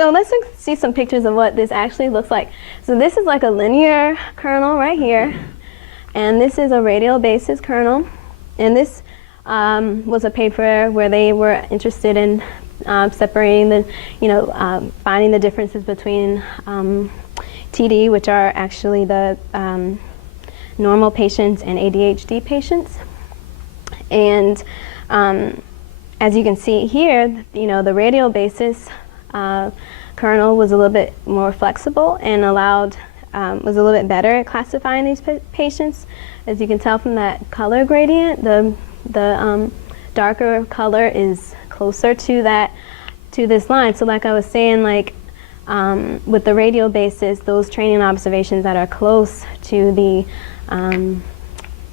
So let's see some pictures of what this actually looks like. So this is like a linear kernel right here, and this is a radial basis kernel. And this was a paper where they were interested in separating the, finding the differences between TD, which are actually the normal patients, and ADHD patients. And as you can see here, the radial basis kernel was a little bit more flexible and was a little bit better at classifying these patients. As you can tell from that color gradient, the darker color is closer to this line. So like I was saying, like with the radial basis, those training observations that are close to the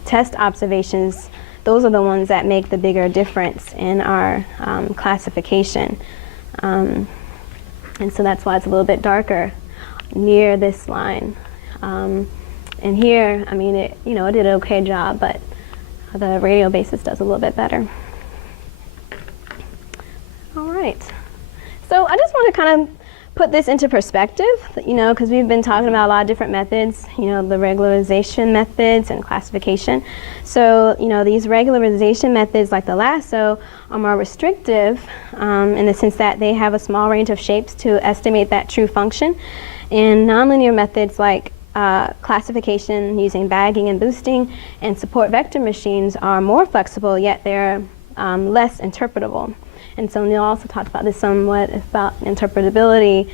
test observations, those are the ones that make the bigger difference in our classification. And so that's why it's a little bit darker near this line. And here, I mean, it did an okay job, but the radial basis does a little bit better. All right. So I just want to kind of put this into perspective, because we've been talking about a lot of different methods, the regularization methods and classification. So, these regularization methods like the lasso are more restrictive in the sense that they have a small range of shapes to estimate that true function. And nonlinear methods like classification using bagging and boosting and support vector machines are more flexible, yet they're less interpretable. And so Neil also talked about this somewhat, about interpretability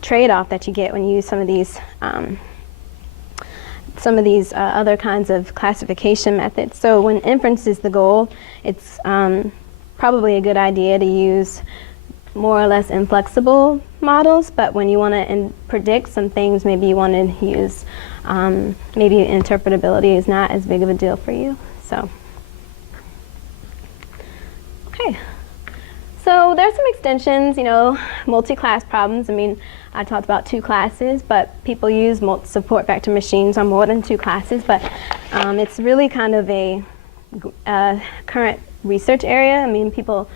trade-off that you get when you use some of these other kinds of classification methods. So when inference is the goal, it's probably a good idea to use more or less inflexible models, but when you want to predict some things, maybe you want to use, maybe interpretability is not as big of a deal for you. So. Okay, so there's some extensions, multi-class problems. I mean, I talked about 2 classes, but people use support vector machines on more than 2 classes, but it's really kind of a current research area. I mean, people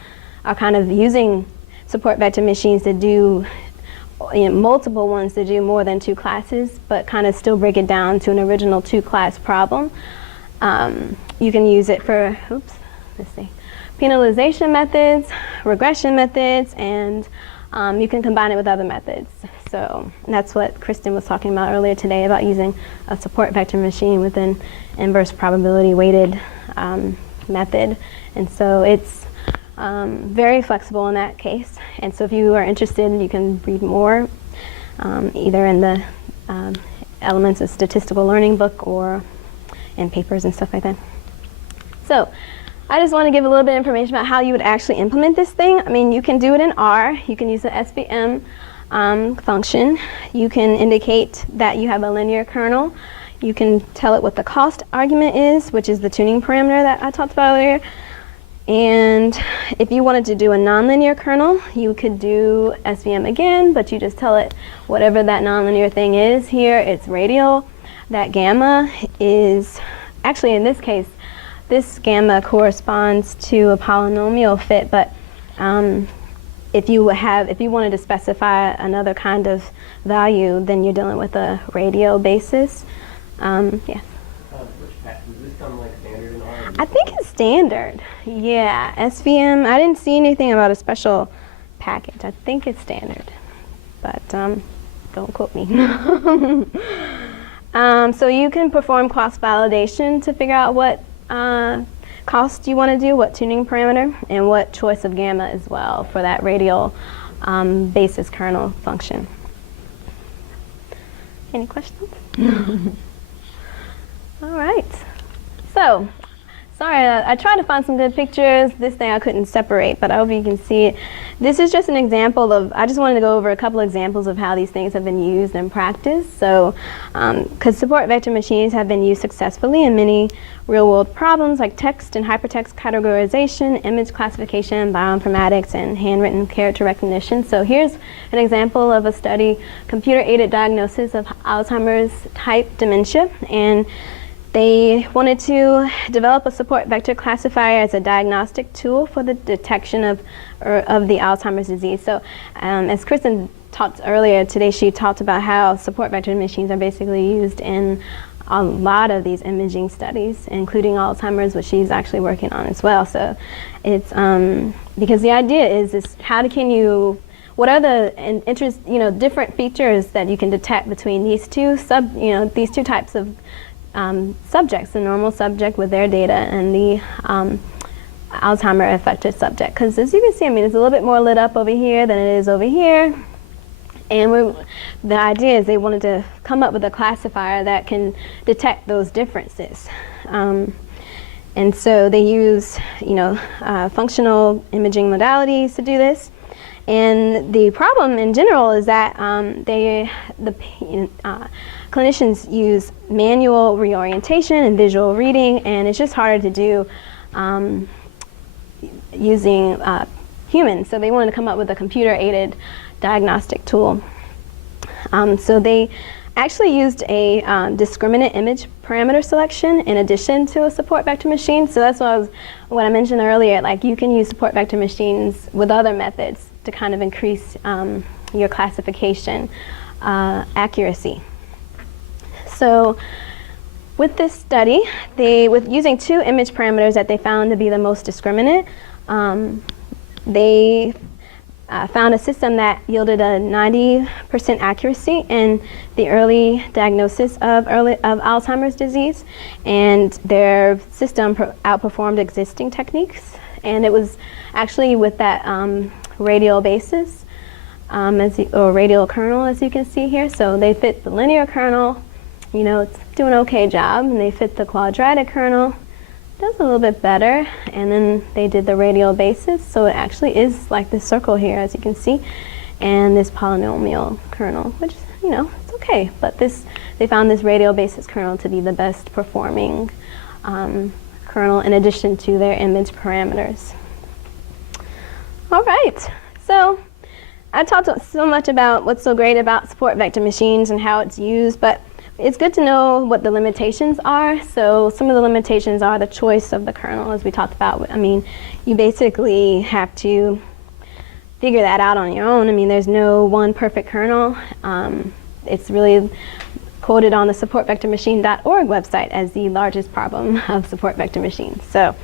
are kind of using support vector machines to do multiple ones to do more than 2 classes, but kind of still break it down to an original 2-class problem. You can use it for, penalization methods, regression methods, and you can combine it with other methods. So that's what Kristen was talking about earlier today, about using a support vector machine with an inverse probability weighted method. And so it's very flexible in that case. And so if you are interested, you can read more either in the Elements of Statistical Learning book or in papers and stuff like that. So I just want to give a little bit of information about how you would actually implement this thing. I mean, you can do it in R. You can use the SVM function. You can indicate that you have a linear kernel. You can tell it what the cost argument is, which is the tuning parameter that I talked about earlier. And if you wanted to do a nonlinear kernel, you could do SVM again, but you just tell it whatever that nonlinear thing is. Here, it's radial. That gamma is, actually in this case, this gamma corresponds to a polynomial fit, but if you wanted to specify another kind of value, then you're dealing with a radial basis. Yes. Does this come like standard in R? I think it's standard. Yeah, SVM. I didn't see anything about a special package. I think it's standard, but don't quote me. So you can perform cost validation to figure out what cost you want to do, what tuning parameter, and what choice of gamma as well for that radial basis kernel function. Any questions? All right. So, sorry, I tried to find some good pictures. This thing I couldn't separate, but I hope you can see it. This is just an example of, I just wanted to go over a couple examples of how these things have been used in practice. So, because support vector machines have been used successfully in many real-world problems like text and hypertext categorization, image classification, bioinformatics, and handwritten character recognition. So here's an example of a study, computer-aided diagnosis of Alzheimer's type dementia. And They wanted to develop a support vector classifier as a diagnostic tool for the detection of the Alzheimer's disease. So as Kristen talked earlier today, she talked about how support vector machines are basically used in a lot of these imaging studies, including Alzheimer's, which she's actually working on as well. So it's because the idea is how can you, what are the different features that you can detect between these two types of subjects, the normal subject with their data and the Alzheimer affected subject. Because as you can see, I mean, it's a little bit more lit up over here than it is over here. And the idea is they wanted to come up with a classifier that can detect those differences. And so they use, functional imaging modalities to do this. And the problem in general is that clinicians use manual reorientation and visual reading, and it's just harder to do using humans. So they wanted to come up with a computer-aided diagnostic tool. So they actually used a discriminant image parameter selection in addition to a support vector machine. So that's what I mentioned earlier, like you can use support vector machines with other methods to kind of increase your classification accuracy. So with this study, with using two image parameters that they found to be the most discriminant, they found a system that yielded a 90% accuracy in the early diagnosis of Alzheimer's disease, and their system outperformed existing techniques. And it was actually with that radial basis, or radial kernel, as you can see here. So they fit the linear kernel, it's doing an okay job, and they fit the quadratic kernel, does a little bit better, and then they did the radial basis, so it actually is like this circle here, as you can see, and this polynomial kernel, which it's okay, but they found this radial basis kernel to be the best performing kernel in addition to their image parameters. All right, so I talked so much about what's so great about support vector machines and how it's used, but it's good to know what the limitations are. So some of the limitations are the choice of the kernel, as we talked about. I mean, you basically have to figure that out on your own. I mean, there's no one perfect kernel. It's really quoted on the supportvectormachine.org website as the largest problem of support vector machines. So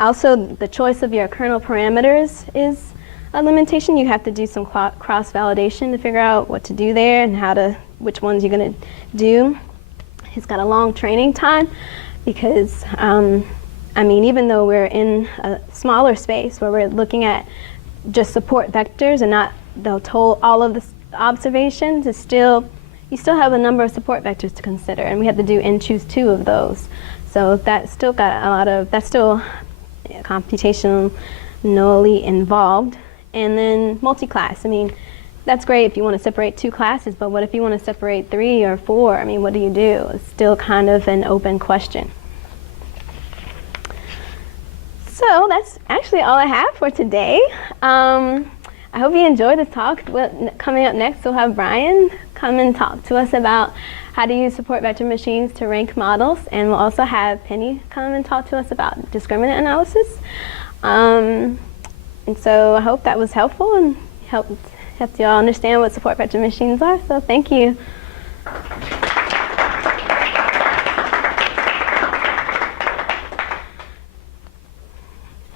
also the choice of your kernel parameters is a limitation. You have to do some cross-validation to figure out what to do there and which ones you're going to do. It's got a long training time because, even though we're in a smaller space where we're looking at just support vectors and not all of the observations, you still have a number of support vectors to consider, and we have to do and choose two of those. So that's still computationally involved. And then multi-class. I mean, that's great if you want to separate two classes, but what if you want to separate 3 or 4? I mean, what do you do? It's still kind of an open question. So that's actually all I have for today. I hope you enjoyed this talk. Coming up next, we'll have Brian come and talk to us about how to use support vector machines to rank models, and we'll also have Penny come and talk to us about discriminant analysis. And so I hope that was helpful and helped you all understand what support vector machines are. So thank you.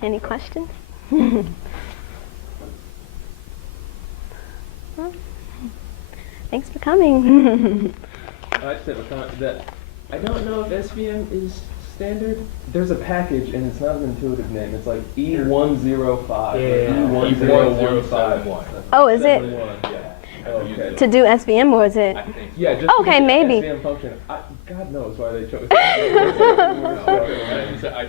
Any questions? Well, thanks for coming. I just have a comment that I don't know if SVM is standard. There's a package and it's not an intuitive name. It's like E105. E10171. Oh, is it? Yeah. Okay. To do SVM, or is it? Yeah, just okay, maybe. SVM function. God knows why they chose. I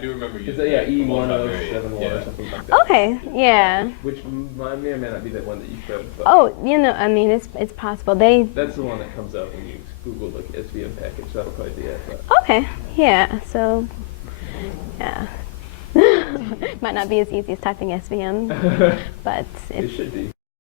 do remember you. Yeah, E1071 or something like that. Okay, yeah. Which may or may not be that one that you chose. Oh, it's possible. That's the one that comes up when you Google like SVM package. That'll probably be it. But. Okay, yeah. So, yeah. Might not be as easy as typing SVM, but it should be.